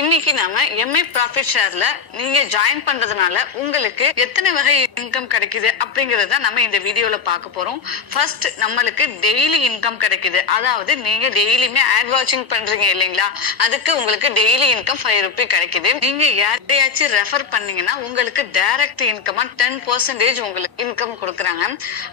இன்னைக்கு நாம Mi profit ஷேர்ல நீங்க ஜாயின் பண்றதுனால உங்களுக்கு எத்தனை வகை இன்கம் கிடைக்குது அப்படிங்கறத நம்ம இந்த வீடியோல பார்க்க போறோம். ஃபர்ஸ்ட் நம்மளுக்கு டெய்லி இன்கம் கிடைக்குது. அதாவது நீங்க டெய்லியுமே ஆட் வாட்சிங் பண்றீங்க இல்லைங்களா, அதுக்கு உங்களுக்கு டெய்லி இன்கம் 5 ரூபி கிடைக்குது. நீங்க யாரையாச்சும் ரெஃபர் பண்ணீங்கன்னா உங்களுக்கு டைரக்ட் இன்கமா 10% உங்களுக்கு இன்கம் கொடுக்குறாங்க.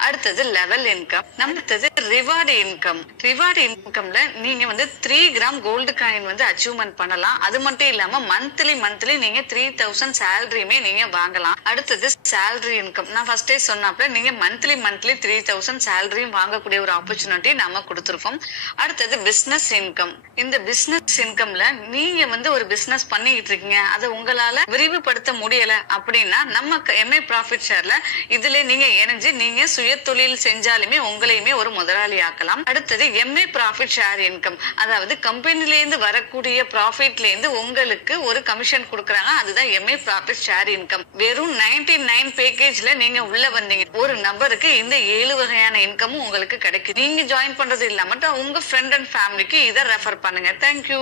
அடுத்தது லெவல் இன்கம். அடுத்தது ரிவார்டு இன்கம். ரிவார்டு இன்கம்ல நீங்க 3 கிராம் கோல்டு காயின் அச்சீவ்மெண்ட் பண்ணலாம். அது மட்டும் இல்லாம மந்த்லி நீங்க 3000 சேலரியுமே நீங்க வாங்கலாம். அடுத்தது சேலரி இன்கம். நான் ஃபர்ஸ்டே சொன்னாப்ல நீங்க மந்த்லி 3000 சேலரியும் வாங்கக்கூடிய ஒரு ஆப்பர்ச்சுனிட்டி நாம கொடுத்துருக்கோம். அடுத்தது பிசினஸ் இன்கம். இந்த பிசினஸ் இன்கம்ல நீங்க ஒரு பிசினஸ் பண்ணிட்டு இருக்கீங்க, அதை உங்களால விரிவுபடுத்த முடியல அப்படின்னா நம்ம எம்ஐ ப்ராஃபிட் ஷேர்ல இதுல நீங்க இணைஞ்சு நீங்க சுய தொழில் செஞ்சாலுமே உங்களையுமே ஒரு முதலாளி ஆக்கலாம். அடுத்தது எம்ஐ ப்ராஃபிட் ஷேர் இன்கம். அதாவது கம்பெனில இருந்து வரக்கூடிய ப்ராஃபிட்ல இருந்து உங்களுக்கு ஒரு கமிஷன் கொடுக்கறாங்க. அதுதான் எம்ஐ ப்ராஃபிட் ஷேர் இன்கம். வெறும் 99 பேக்கேஜ்ல நீங்க உள்ள வந்தீங்க, ஒரு நபருக்கு இந்த 7 வகையான இன்கமும் உங்களுக்கு கிடைக்கும். நீங்க ஜாயின் பண்றது இல்லாம உங்க ஃப்ரெண்ட் அண்ட் ஃபேமிலிக்கு இதை ரெஃபர் பண்ணுங்க. தேங்க்யூ.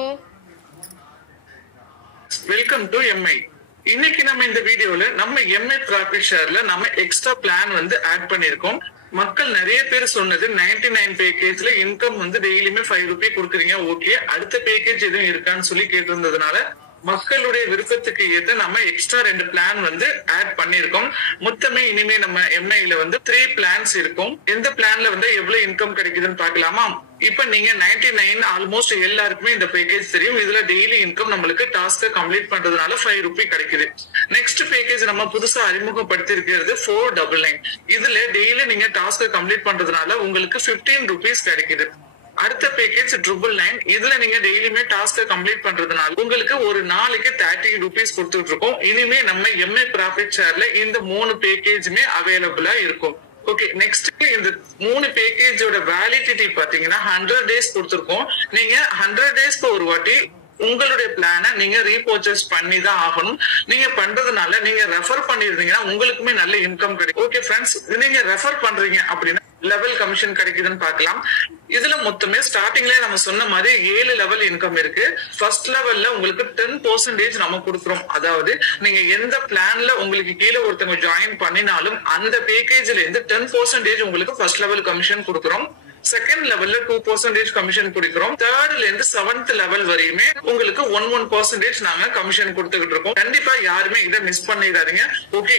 Welcome to Mi. இன்னைக்கு நம்ம இந்த வீடியோல நம்ம எம்ஐ ப்ராஃபிட் ஷேர்ல நம்ம எக்ஸ்ட்ரா பிளான் ஆட் பண்ணிருக்கோம். மக்கள் நிறைய பேர் சொன்னது 99 பேக்கேஜ்ல இன்கம் டெய்லியுமே 5 ரூபி கொடுக்குறீங்க, ஓகே அடுத்த பேக்கேஜ் எதுவும் இருக்கான்னு சொல்லி கேட்டிருந்ததுனால மக்களுடைய விருப்பத்துக்கு ஏற்ற நம்ம எக்ஸ்ட்ரா 2 பிளான் ஆட் பண்ணிருக்கோம். மொத்தமே இனிமே நம்ம எம்ஐல 3 பிளான்ஸ் இருக்கும். எந்த பிளான்ல எவ்வளவு இன்கம் கிடைக்குதுன்னு பாக்கலாமா? இப்ப நீங்க 99 ஆல்மோஸ்ட் எல்லாருக்குமே இந்த பேக்கேஜ் தெரியும். இதுல டெய்லி இன்கம் நம்மளுக்கு டாஸ்க கம்ப்ளீட் பண்றதுனால 5 ரூபி கிடைக்குது. நெக்ஸ்ட் பேக்கேஜ் நம்ம புதுசா அறிமுகப்படுத்தி இருக்கிறது 499. இதுல டெய்லி நீங்க டாஸ்க கம்ப்ளீட் பண்றதுனால உங்களுக்கு 15 ருபீஸ் கிடைக்குது. அடுத்த பேக்கேஜ் 999. இதுல நீங்க டெய்லியுமே டாஸ்க கம்ப்ளீட் பண்றதுனால உங்களுக்கு ஒரு நாளைக்கு 30 ருபீஸ் கொடுத்துட்டு இருக்கோம். இனிமே நம்ம எம்ஐ ப்ராஃபிட் ஷேர்ல இந்த 3 பேக்கேஜுமே அவைலபிளா இருக்கும். ஓகே, நெக்ஸ்ட் இந்த 3 பேக்கேஜோட வேலிடிட்டி பாத்தீங்கன்னா 100 டேஸ் கொடுத்துருக்கோம். நீங்க 100 டேஸ்க்கு ஒரு வாட்டி உங்களுடைய பிளான நீங்க ரீபர்ச்சேஸ் பண்ணி தான் ஆகணும். நீங்க பண்றதுனால நீங்க ரெஃபர் பண்ணிருந்தீங்கன்னா உங்களுக்குமே நல்ல இன்கம் கிடைக்கும். ஓகே ஃப்ரெண்ட்ஸ், நீங்க ரெஃபர் பண்றீங்க அப்படின்னா லெவல் கமிஷன் கிடைக்குதுன்னு பார்க்கலாம். இதுல மொத்தமே ஸ்டார்டிங்ல நம்ம சொன்ன மாதிரி 7 லெவல் இன்கம் இருக்கு. ஃபர்ஸ்ட் லெவல்ல உங்களுக்கு 10% நம்ம கொடுக்குறோம். அதாவது நீங்க எந்த பிளான்ல உங்களுக்கு கீழே ஒருத்தவங்க ஜாயின் பண்ணினாலும் அந்த பேக்கேஜ்ல இருந்து 10% உங்களுக்கு ஃபர்ஸ்ட் லெவல் கமிஷன் கொடுக்குறோம். செகண்ட் லெவல்ல 2% கமிஷன் கொடுக்கிறோம். தேர்ட்ல இருந்து 7th லெவல் வரையுமே உங்களுக்கு 1% நாங்க கமிஷன் கொடுத்துக்கிட்டு இருக்கோம். கண்டிப்பா யாருமே இதை மிஸ் பண்ணிடாதீங்க. ஓகே.